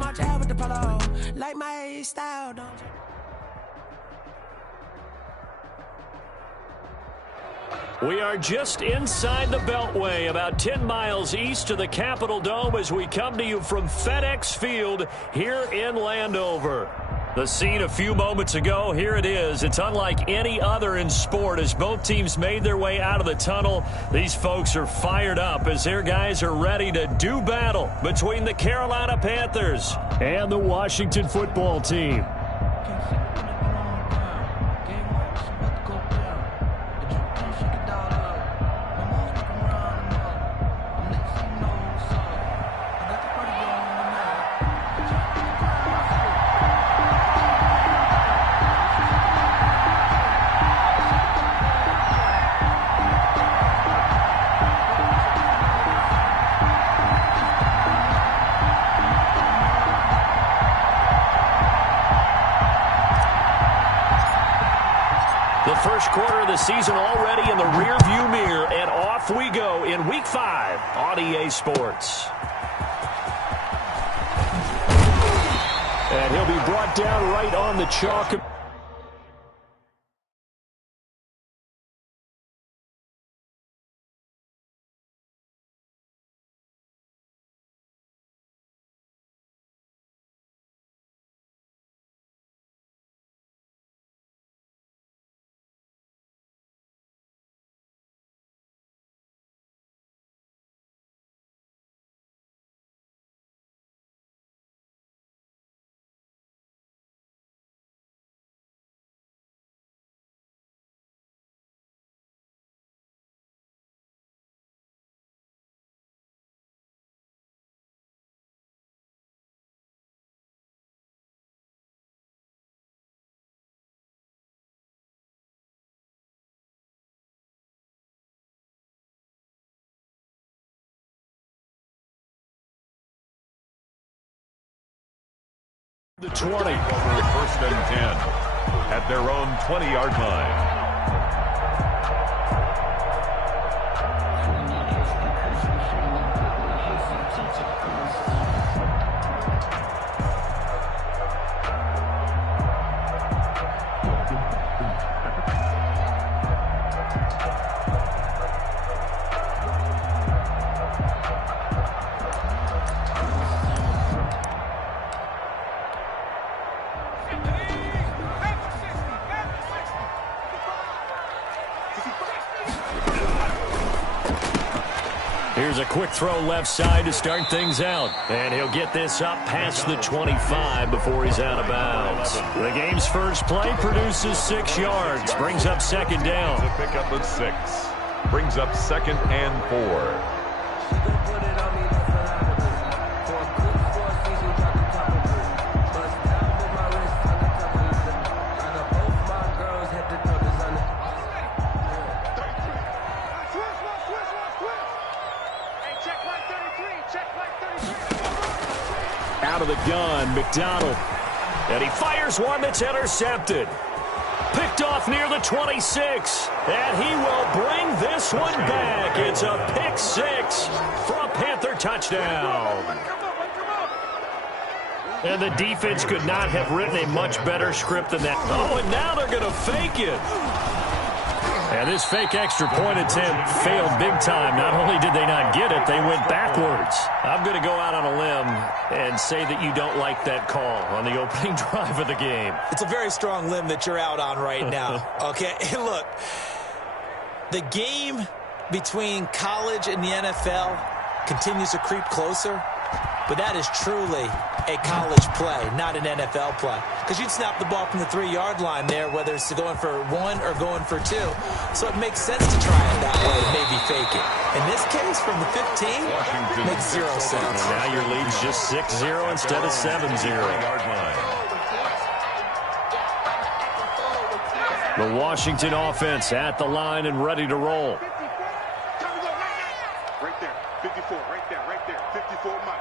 march out with the polo. Like my style, don't you? We are just inside the Beltway, about 10 miles east of the Capitol Dome as we come to you from FedEx Field here in Landover. The scene a few moments ago, here it is. It's unlike any other in sport as both teams made their way out of the tunnel. These folks are fired up as their guys are ready to do battle between the Carolina Panthers and the Washington football team. First quarter of the season already in the rearview mirror, and off we go in Week 5 on EA Sports. And he'll be brought down right on the chalk. The 20. Over 1st and 10 at their own 20-yard line. Here's a quick throw left side to start things out. And he'll get this up past the 25 before he's out of bounds. The game's first play produces 6 yards. Brings up second down. To pick up a 6. Brings up 2nd and 4. Out of the gun, McDonald. And he fires one that's intercepted. Picked off near the 26. And he will bring this one back. It's a pick 6 for a Panther touchdown. And the defense could not have written a much better script than that. Oh, and now they're going to fake it. And this fake extra point attempt failed big time. Not only did they not get it, they went backwards. I'm going to go out on a limb and say that you don't like that call on the opening drive of the game. It's a very strong limb that you're out on right now. Okay, look, the game between college and the NFL continues to creep closer, but that is truly a college play, not an NFL play. Because you'd snap the ball from the 3-yard line there, whether it's going for 1 or going for 2. So it makes sense to try it that way, maybe fake it. In this case, from the 15, makes 0 sense. Now your lead's just 6-0 instead of 7-0. The Washington offense at the line and ready to roll. Right there, 54, right there, 54 Mike.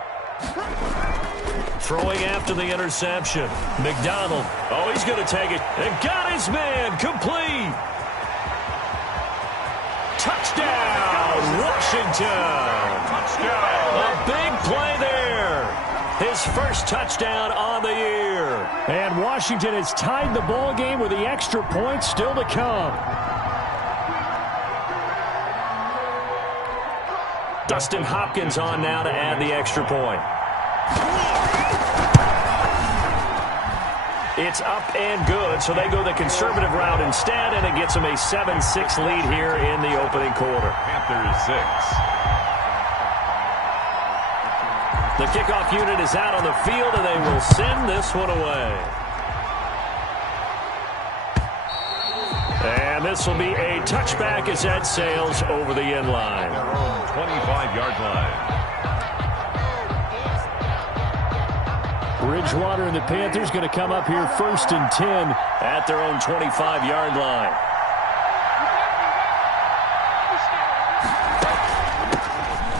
Throwing after the interception. McDonald. Oh, he's going to take it. And got his man. Complete. Touchdown, Washington. Touchdown. A big play there. His his first touchdown on the year. And Washington has tied the ball game with the extra point still to come. Dustin Hopkins on now to add the extra point. It's up and good, so they go the conservative route instead, and it gets them a 7-6 lead here in the opening quarter. Panthers 6. The kickoff unit is out on the field, and they will send this one away. And this will be a touchback as that sails over the end line. Their own 25-yard line. Bridgewater and the Panthers going to come up here 1st and 10 at their own 25-yard line.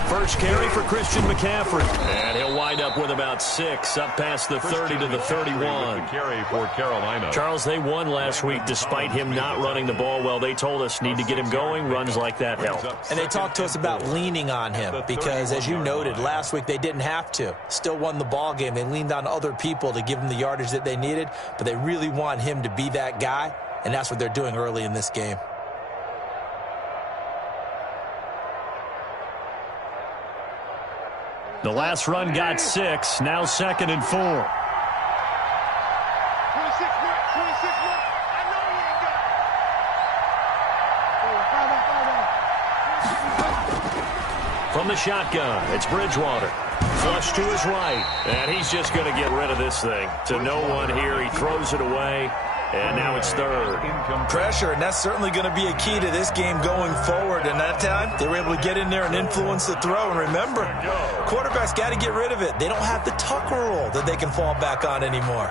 First carry for Christian McCaffrey. And he'll wind up with about 6, up past the 30 to the 31. The carry for Carolina. Charles, they won last week despite him not running the ball well. They told us need to get him going. Runs like that help. And they talked to us about leaning on him because, as you noted, last week they didn't have to. Still won the ball game. They leaned on other people to give them the yardage that they needed, but they really want him to be that guy, and that's what they're doing early in this game. The last run got 6, now 2nd and 4. 26 Mike, 26 Mike. I know he ain't got it. From the shotgun, it's Bridgewater. Flush to his right, and he's just going to get rid of this thing. To no one here, he throws it away, and now it's 3rd. Pressure, and that's certainly going to be a key to this game going forward. And that time, they were able to get in there and influence the throw. And remember, quarterbacks got to get rid of it. They don't have the Tucker rule that they can fall back on anymore.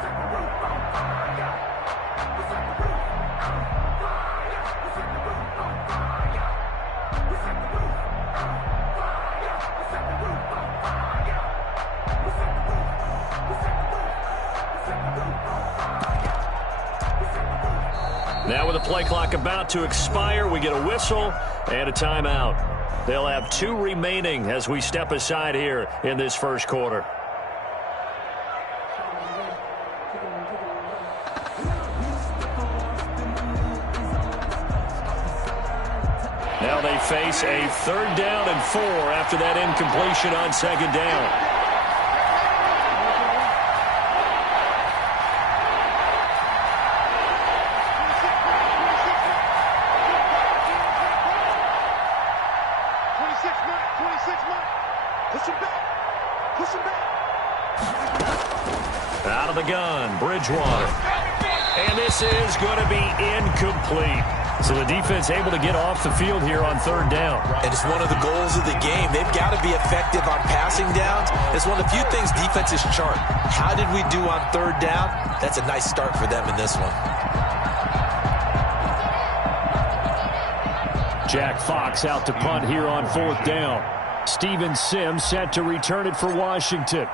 Now with the play clock about to expire, we get a whistle and a timeout. They'll have 2 remaining as we step aside here in this first quarter. Now they face a 3rd down and 4 after that incompletion on 2nd down. Out of the gun, Bridgewater. And this is going to be incomplete. So the defense able to get off the field here on 3rd down. And it's one of the goals of the game. They've got to be effective on passing downs. It's one of the few things defenses chart. How did we do on 3rd down? That's a nice start for them in this one. Jack Fox out to punt here on 4th down. Steven Sims set to return it for Washington.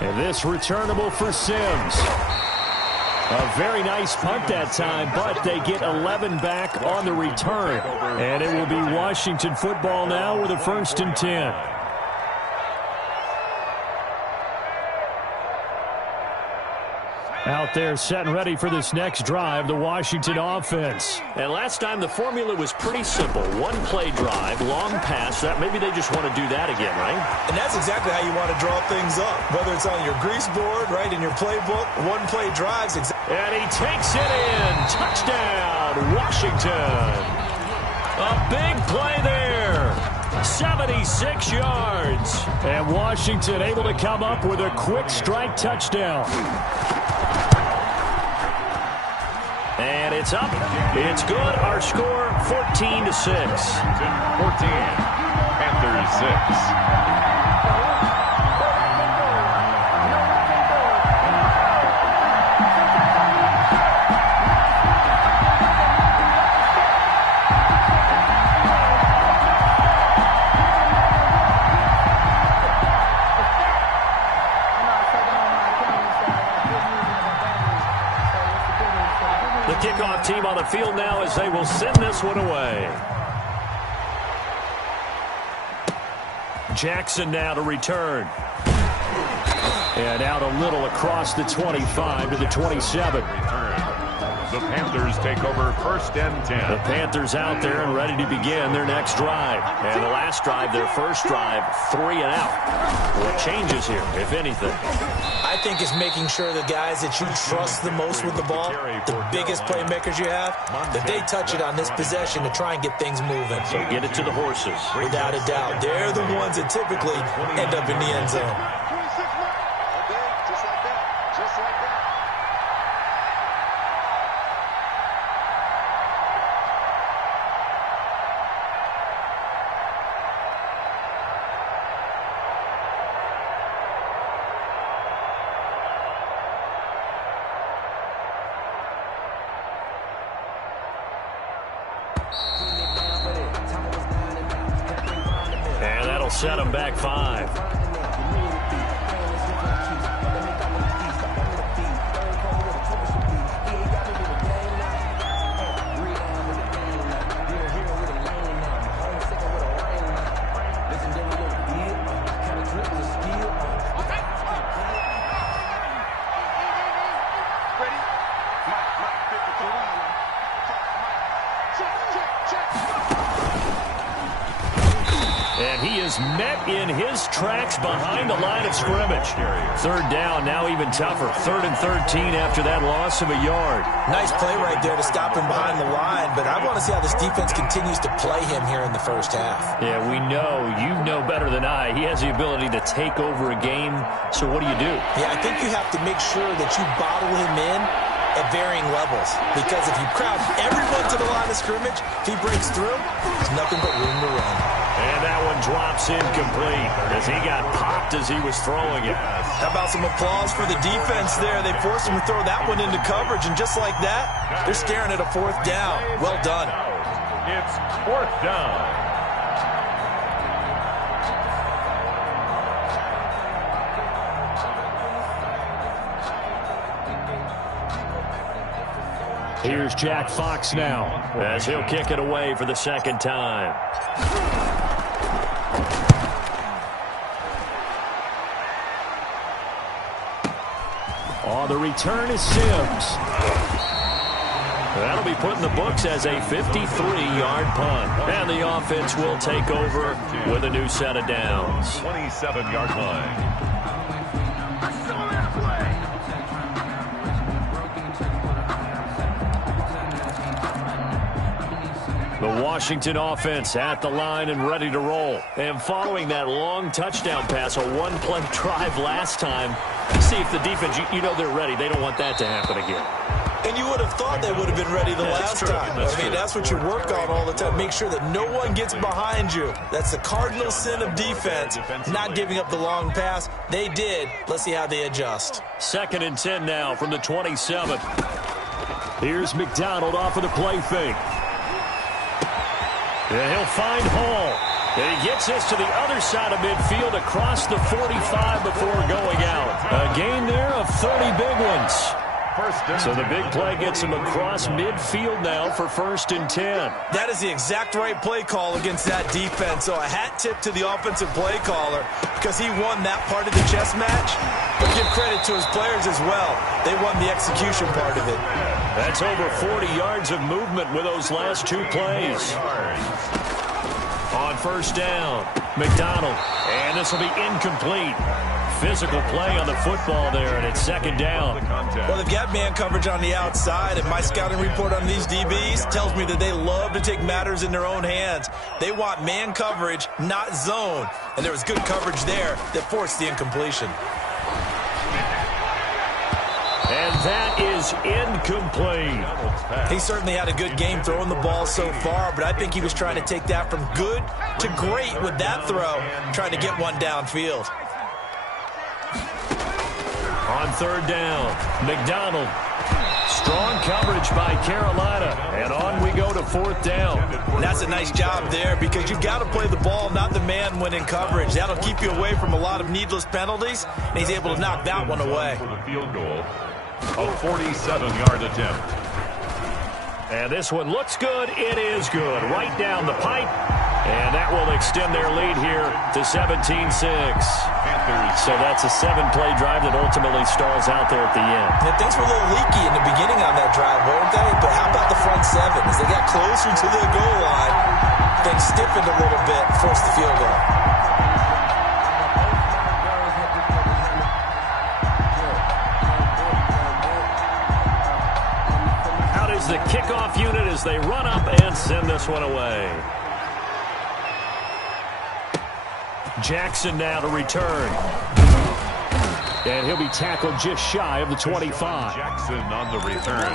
And this returnable for Sims. A very nice punt that time, but they get 11 back on the return. And it will be Washington football now with a 1st and 10. Out there set and ready for this next drive, the Washington offense. And last time the formula was pretty simple. 1-play drive, long pass. That maybe they just want to do that again, right? And that's exactly how you want to draw things up. Whether it's on your grease board, right, in your playbook, 1-play drives. And he takes it in. Touchdown, Washington. A big play there. 76 yards. And Washington able to come up with a quick strike touchdown. And it's up. It's good. Our score, 14-6. 14. Panthers 6. Kickoff team on the field now as they will send this one away. Jackson now to return. And out a little across the 25 to the 27. The Panthers take over 1st and 10. The Panthers out there and ready to begin their next drive. And the last drive, their first drive, 3 and out. What changes here, if anything? I think it's making sure the guys that you trust the most with the ball, the biggest playmakers you have, that they touch it on this possession to try and get things moving. So get it to the horses. Without a doubt. They're the ones that typically end up in the end zone. And that'll set them back 5. And he is met in his tracks behind the line of scrimmage. 3rd down, now even tougher. 3rd and 13 after that loss of a yard. Nice play right there to stop him behind the line, but I want to see how this defense continues to play him here in the first half. Yeah, we know. You know better than I. He has the ability to take over a game, so what do you do? Yeah, I think you have to make sure that you bottle him in at varying levels, because if you crowd everyone to the line of scrimmage, if he breaks through, there's nothing but room to run. And that one drops incomplete as he got popped as he was throwing it. How about some applause for the defense there? They forced him to throw that one into coverage, and just like that, they're staring at a 4th down. Well done. It's 4th down. Here's Jack Fox now as he'll kick it away for the 2nd time. On the return is Sims. That'll be put in the books as a 53-yard punt. And the offense will take over with a new set of downs. 27-yard line. The Washington offense at the line and ready to roll. And following that long touchdown pass, a one-play drive last time, see if the defense, you know they're ready. They don't want that to happen again. And you would have thought they would have been ready the last time. That's what you work on all the time. Make sure that no one gets behind you. That's the cardinal sin of defense, not giving up the long pass. They did. Let's see how they adjust. 2nd and 10 now from the 27. Here's McDonald off of the play fake. And he'll find Hall. And he gets this to the other side of midfield across the 45 before going out. A gain there of 30 big ones. So the big play gets him across midfield now for 1st and 10. That is the exact right play call against that defense. So a hat tip to the offensive play caller because he won that part of the chess match. But give credit to his players as well. They won the execution part of it. That's over 40 yards of movement with those last 2 plays. On 1st down, McDonald. And this will be incomplete. Physical play on the football there, and it's 2nd down. Well, they've got man coverage on the outside, and my scouting report on these DBs tells me that they love to take matters in their own hands. They want man coverage, not zone. And there was good coverage there that forced the incompletion. And that is incomplete. He certainly had a good game throwing the ball so far, but I think he was trying to take that from good to great with that throw, trying to get one downfield. On 3rd down, McDonald. Strong coverage by Carolina. And on we go to 4th down. And that's a nice job there because you've got to play the ball, not the man when in coverage. That'll keep you away from a lot of needless penalties, and he's able to knock that one away. For the field goal, a 47-yard attempt. And this one looks good. It is good. Right down the pipe. And that will extend their lead here to 17-6. So that's a 7-play drive that ultimately stalls out there at the end. Yeah, things were a little leaky in the beginning on that drive, weren't they? But how about the front seven? As they got closer to their goal line, things stiffened a little bit, forced the field goal. Out is the kickoff unit as they run up and send this one away. Jackson now to return. And he'll be tackled just shy of the 25. Jackson on the return.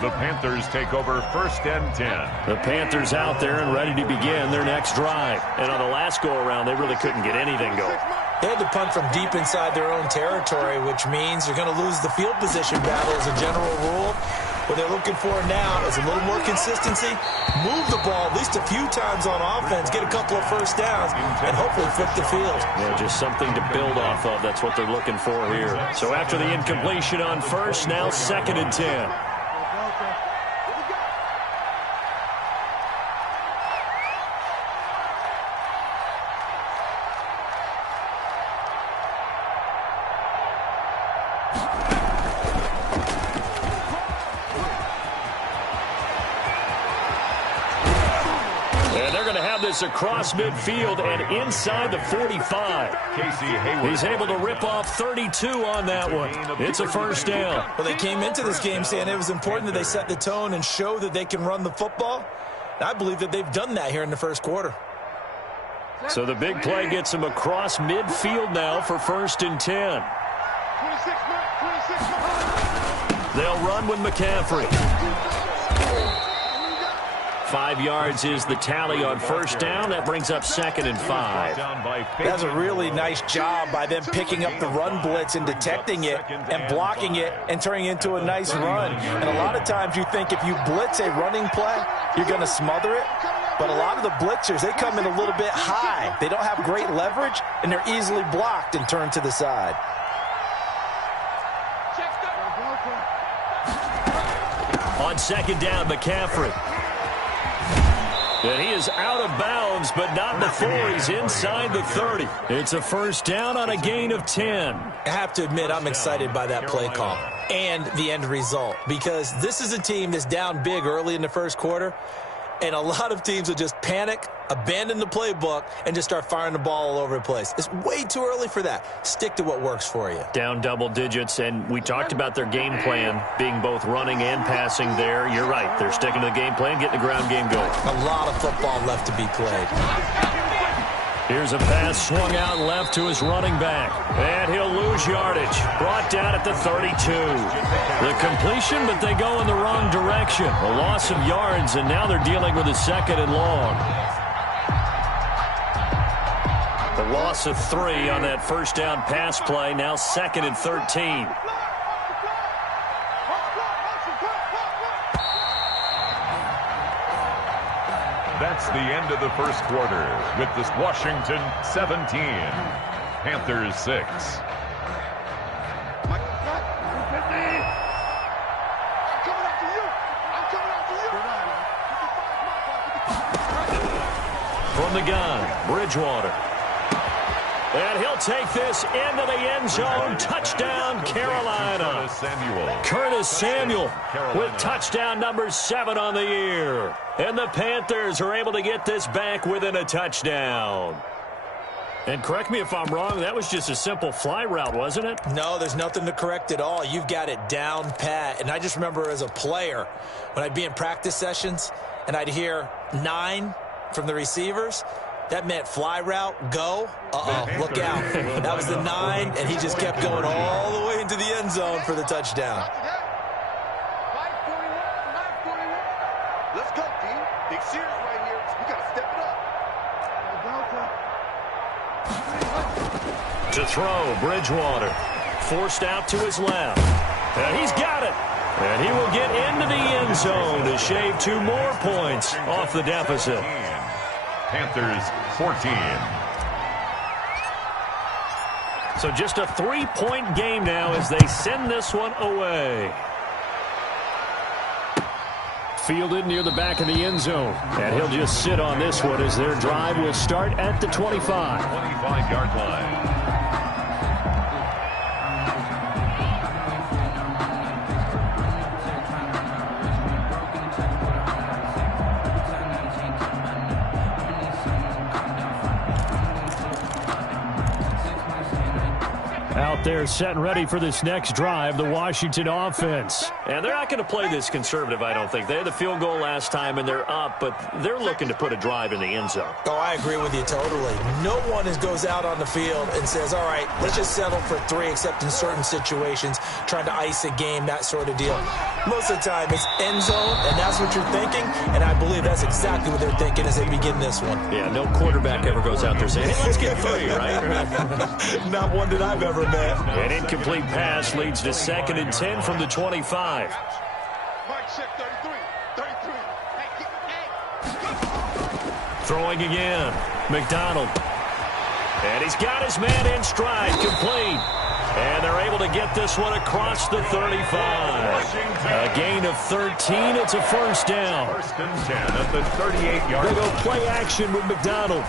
The Panthers take over 1st and 10. The Panthers out there and ready to begin their next drive. And on the last go-around, they really couldn't get anything going. They had to punt from deep inside their own territory, which means you're going to lose the field position battle as a general rule. What they're looking for now is a little more consistency, move the ball at least a few times on offense, get a couple of first downs, and hopefully flip the field. Yeah, just something to build off of. That's what they're looking for here. So after the incompletion on first, now 2nd and 10. Across midfield and inside the 45. He's able to rip off 32 on that one. It's a first down. Well, they came into this game saying it was important that they set the tone and show that they can run the football. I believe that they've done that here in the first quarter. So the big play gets them across midfield now for 1st and 10. They'll run with McCaffrey. 5 yards is the tally on first down. That brings up 2nd and 5. That's a really nice job by them picking up the run blitz and detecting it and blocking it and turning it into a nice run. And a lot of times you think if you blitz a running play, you're going to smother it. But a lot of the blitzers, they come in a little bit high. They don't have great leverage, and they're easily blocked and turned to the side. On 2nd down, McCaffrey. And he is out of bounds, but not before he's inside the 30. It's a first down on a gain of 10. I have to admit, I'm excited by that play call and the end result, because this is a team that's down big early in the first quarter, and a lot of teams will just panic, abandon the playbook, and just start firing the ball all over the place. It's way too early for that. Stick to what works for you. Down double digits, and we talked about their game plan being both running and passing there. You're right. They're sticking to the game plan, getting the ground game going. A lot of football left to be played. Here's a pass swung out left to his running back. And he'll lose yardage. Brought down at the 32. The completion, but they go in the wrong direction. A loss of yards, and now they're dealing with a 2nd and long. The loss of 3 on that first down pass play. Now 2nd and 13. That's the end of the first quarter with this Washington 17, Panthers 6. From the gun, Bridgewater. And he'll take this into the end zone. Touchdown, Carolina. Curtis Samuel with touchdown number 7 on the year. And the Panthers are able to get this back within a touchdown. And correct me if I'm wrong, that was just a simple fly route, wasn't it? No, there's nothing to correct at all. You've got it down pat. And I just remember as a player, when I'd be in practice sessions and I'd hear 9 from the receivers, that meant fly route, go. Look out. That was the 9, and he just kept going all the way into the end zone for the touchdown. Let's go, D. Big series right here. We got to step it up. To throw, Bridgewater. Forced out to his left. And he's got it. And he will get into the end zone to shave 2 more points off the deficit. Panthers 14. So just a 3-point game now as they send this one away. fielded near the back of the end zone. And he'll just sit on this one as their drive will start at the 25. 25-yard line. Out there set and ready for this next drive, the Washington offense. And they're not going to play this conservative, I don't think. They had the field goal last time, and they're up, but they're looking to put a drive in the end zone. Oh, I agree with you totally. No one goes out on the field and says, all right, let's just settle for 3, except in certain situations, trying to ice a game, that sort of deal. Most of the time, it's end zone, and that's what you're thinking, and I believe that's exactly what they're thinking as they begin this one. Yeah, no quarterback ever goes out there saying, hey, let's get 3, right? Not one that I've ever met. An incomplete pass leads to 2nd and 10 from the 25. Throwing again. McDonald. And he's got his man in stride, complete. And they're able to get this one across the 35. A gain of 13. It's a first down. 1st and 10 at the 38-yard line. They go play action with McDonald.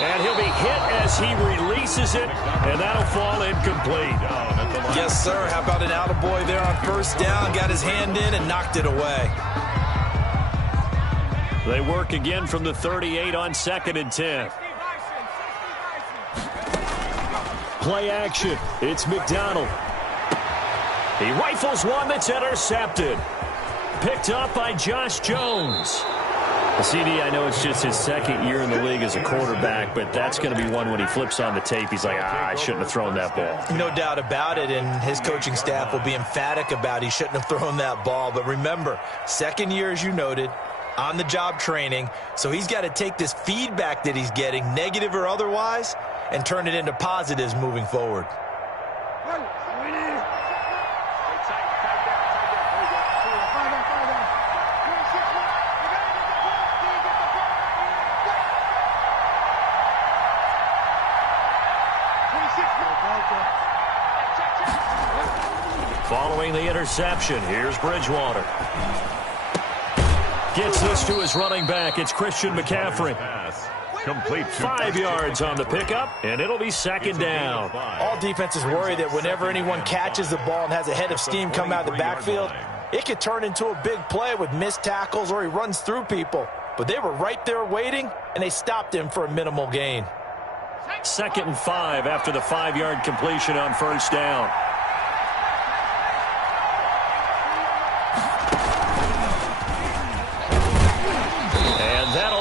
And he'll be hit as he releases it, and that'll fall incomplete. Yes, sir. How about an attaboy there on first down? Got his hand in and knocked it away. They work again from the 38 on 2nd and 10. Play action. It's McDonald. He rifles one that's intercepted. Picked up by Josh Jones. CD, I know it's just his 2nd year in the league as a quarterback, but that's going to be one when he flips on the tape. He's like, I shouldn't have thrown that ball. No doubt about it, and his coaching staff will be emphatic about he shouldn't have thrown that ball. But remember, 2nd year, as you noted, on-the-job training, so he's got to take this feedback that he's getting, negative or otherwise, and turn it into positives moving forward. Following the interception, here's Bridgewater. Gets this to his running back. It's Christian McCaffrey. Complete. 5 yards on the pickup, and it'll be 2nd down. All defenses worry that whenever anyone catches the ball and has a head of steam come out of the backfield, it could turn into a big play with missed tackles or he runs through people. But they were right there waiting, and they stopped him for a minimal gain. 2nd and 5 after the 5-yard completion on first down.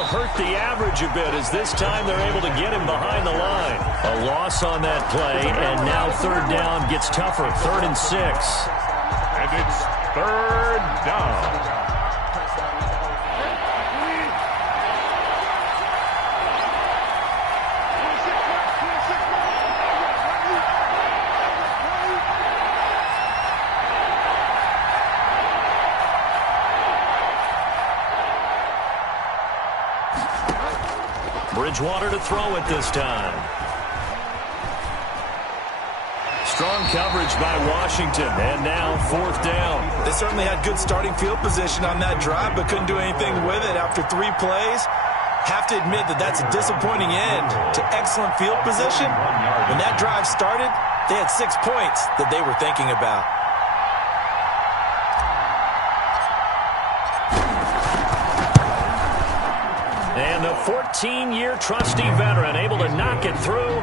Hurt the average a bit as this time they're able to get him behind the line. A loss on that play, and now 3rd down gets tougher. 3rd and 6. And it's 3rd down. Bridgewater to throw it this time. Strong coverage by Washington, and now 4th down. They certainly had good starting field position on that drive, but couldn't do anything with it after 3 plays. Have to admit that that's a disappointing end to excellent field position. When that drive started, they had 6 points that they were thinking about. And the 14-year trusty veteran able to knock it through,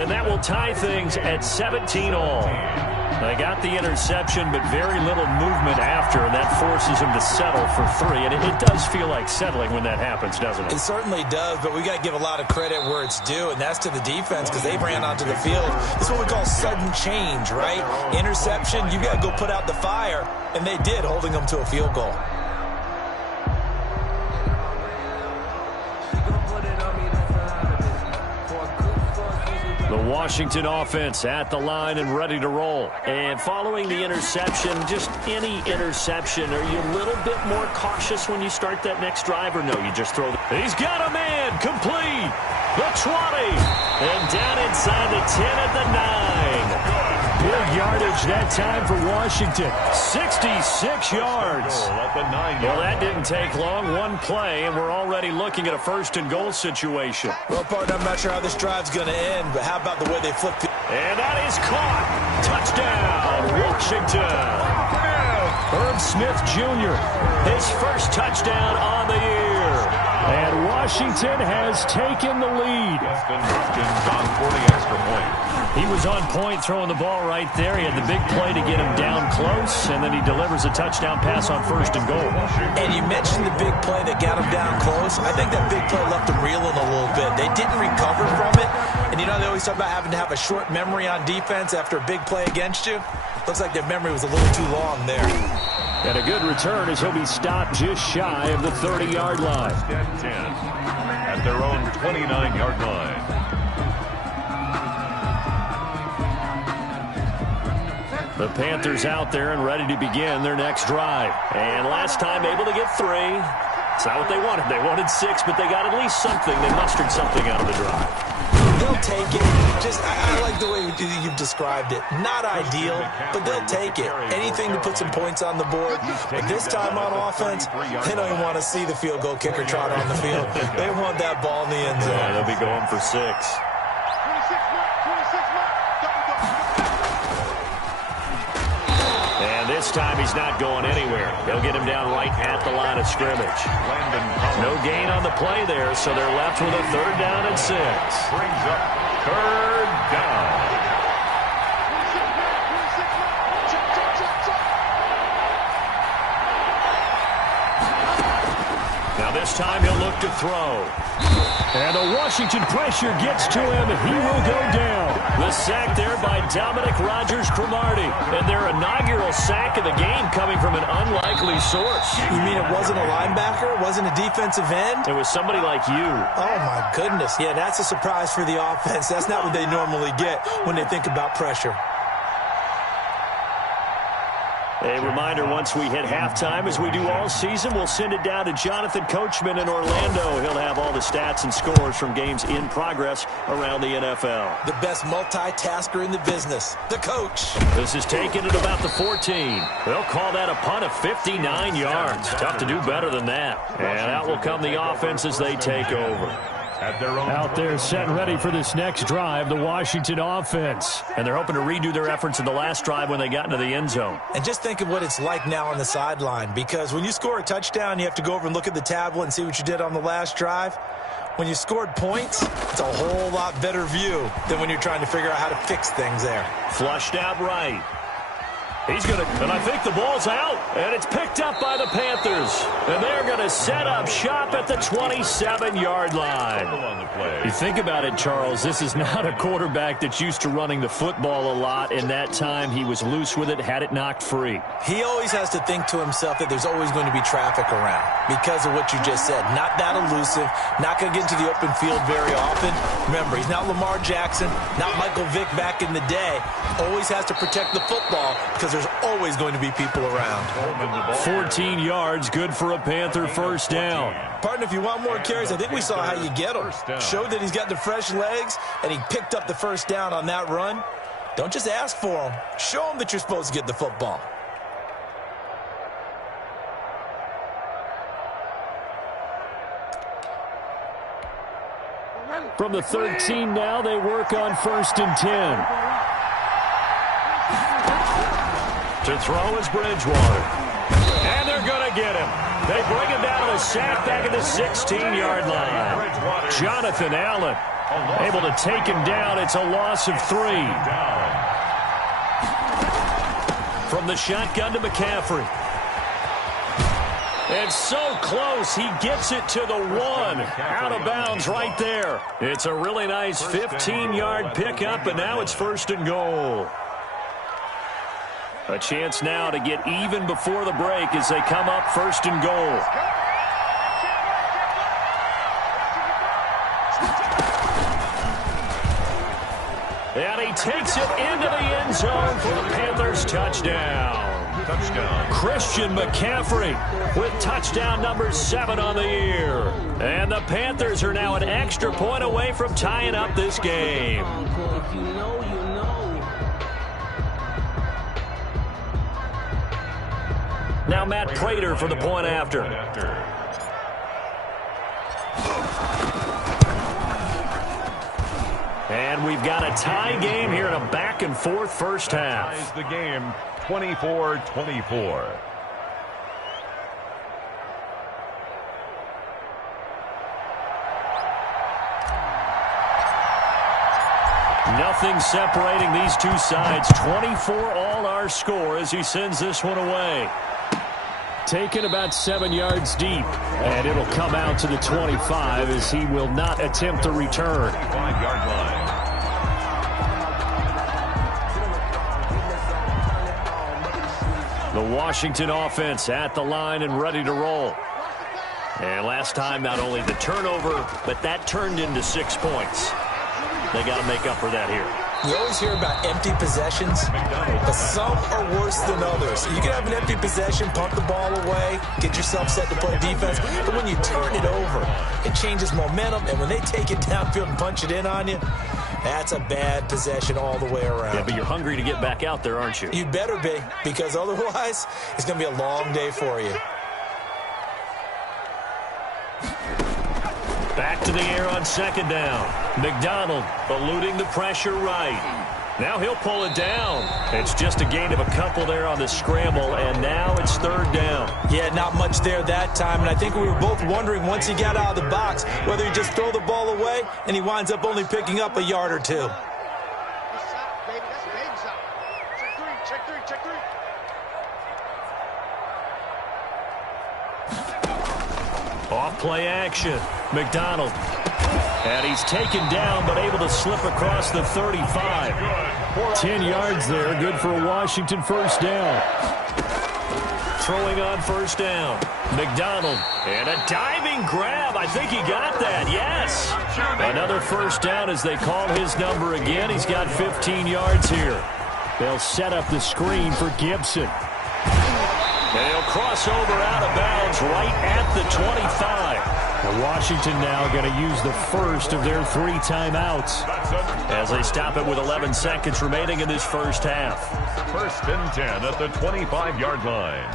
and that will tie things at 17 all. They got the interception, but very little movement after, and that forces him to settle for 3. And it does feel like settling when that happens, doesn't it? It certainly does, but we got to give a lot of credit where it's due, and that's to the defense because they ran onto the field. This is what we call sudden change, right? Interception, you got to go put out the fire, and they did, holding them to a field goal. The Washington offense at the line and ready to roll. And following the interception, just any interception, are you a little bit more cautious when you start that next drive, or no, you just throw the... He's got a man, complete, the 20, and down inside the 10 at the 9. Big yardage that time for Washington. 66 yards. Well, that didn't take long. One play, and we're already looking at a first-and-goal situation. Well, partner, I'm not sure how this drive's going to end, but how about the way they flipped it? And that is caught. Touchdown, Washington. Herb Smith Jr., his first touchdown on the year. And Washington has taken the lead. He was on point throwing the ball right there. He had the big play to get him down close, and then he delivers a touchdown pass on first and goal. And you mentioned the big play that got him down close. I think that big play left him reeling a little bit. They didn't recover from it. And you know, they always talk about having to have a short memory on defense after a big play against you. Looks like their memory was a little too long there. And a good return as he'll be stopped just shy of the 30-yard line. 10 at their own 29-yard line. The Panthers out there and ready to begin their next drive. And last time able to get 3. It's not what they wanted. They wanted 6, but they got at least something. They mustered something out of the drive. They'll take it. I like the way you've described it. Not ideal, but they'll take it. Anything to put some points on the board. But this time on offense, they don't even want to see the field goal kicker trot on the field. They want that ball in the end zone. Yeah, they'll be going for 6. And this time he's not going anywhere. They'll get him down right at the line of scrimmage. No gain on the play there, so they're left with a 3rd down and 6. Brings up 3rd down. Now this time he'll look to throw. And the Washington pressure gets to him. He will go down. The sack there by Dominic Rodgers-Cromartie. And their inaugural sack of the game coming from an unlikely source. You mean it wasn't a linebacker? It wasn't a defensive end? It was somebody like you. Oh, my goodness. Yeah, that's a surprise for the offense. That's not what they normally get when they think about pressure. A reminder, once we hit halftime, as we do all season, we'll send it down to Jonathan Coachman in Orlando. He'll have all the stats and scores from games in progress around the NFL. The best multitasker in the business, the coach. This is taken at about the 14. They'll call that a punt of 59 yards. Tough to do better than that. And out will come the offense as they take over. Out there set and ready for this next drive, the Washington offense. And they're hoping to redo their efforts in the last drive when they got into the end zone. And just think of what it's like now on the sideline, because when you score a touchdown, you have to go over and look at the tablet and see what you did on the last drive. When you scored points, it's a whole lot better view than when you're trying to figure out how to fix things there. Flushed out right. He's going to, and I think the ball's out, and it's picked up by the Panthers. And they're going to set up shop at the 27-yard line. You think about it, Charles, this is not a quarterback that's used to running the football a lot. In that time, he was loose with it, had it knocked free. He always has to think to himself that there's always going to be traffic around because of what you just said. Not that elusive, not going to get into the open field very often. Remember, he's not Lamar Jackson, not Michael Vick back in the day. Always has to protect the football because there's always going to be people around. 14 yards, good for a Panther first down. Partner, if you want more carries, I think we saw how you get him. Showed that he's got the fresh legs, and he picked up the first down on that run. Don't just ask for him. Show him that you're supposed to get the football. From the 13 now, they work on 1st and 10. To throw is Bridgewater. And they're going to get him. They bring him down to the sack back at the 16-yard line. Jonathan Allen able to take him down. It's a loss of 3. From the shotgun to McCaffrey. It's so close. He gets it to the 1. Out of bounds right there. It's a really nice 15-yard pickup, and now it's 1st and goal. A chance now to get even before the break as they come up 1st and goal. And he takes it into the end zone for the Panthers touchdown. Christian McCaffrey with touchdown number 7 on the year. And the Panthers are now an extra point away from tying up this game. Now Matt Prater for the point after. And we've got a tie game here in a back-and-forth first half. The game 24-24. Nothing separating these two sides. 24 all our score as he sends this one away. Taken about 7 yards deep, and it'll come out to the 25 as he will not attempt a return. 5-yard line. The Washington offense at the line and ready to roll. And last time, not only the turnover, but that turned into 6 points. They got to make up for that here. You always hear about empty possessions, but some are worse than others. You can have an empty possession, pump the ball away, get yourself set to play defense, but when you turn it over, it changes momentum, and when they take it downfield and punch it in on you, that's a bad possession all the way around. Yeah, but you're hungry to get back out there, aren't you? You better be, because otherwise, it's going to be a long day for you. Back to the air on second down. McDonald eluding the pressure right. Now he'll pull it down. It's just a gain of a couple there on the scramble, and now it's third down. Yeah, not much there that time, and I think we were both wondering once he got out of the box whether he'd just throw the ball away, and he winds up only picking up a yard or two. Off play action. McDonald. And he's taken down, but able to slip across the 35. 10 yards there, good for a Washington first down. Throwing on first down. McDonald. And a diving grab. I think he got that. Yes. Another first down as they call his number again. He's got 15 yards here. They'll set up the screen for Gibson. And he'll cross over out of bounds right at the 25. And Washington now going to use the first of their 3 timeouts. As they stop it with 11 seconds remaining in this first half. 1st and 10 at the 25-yard line.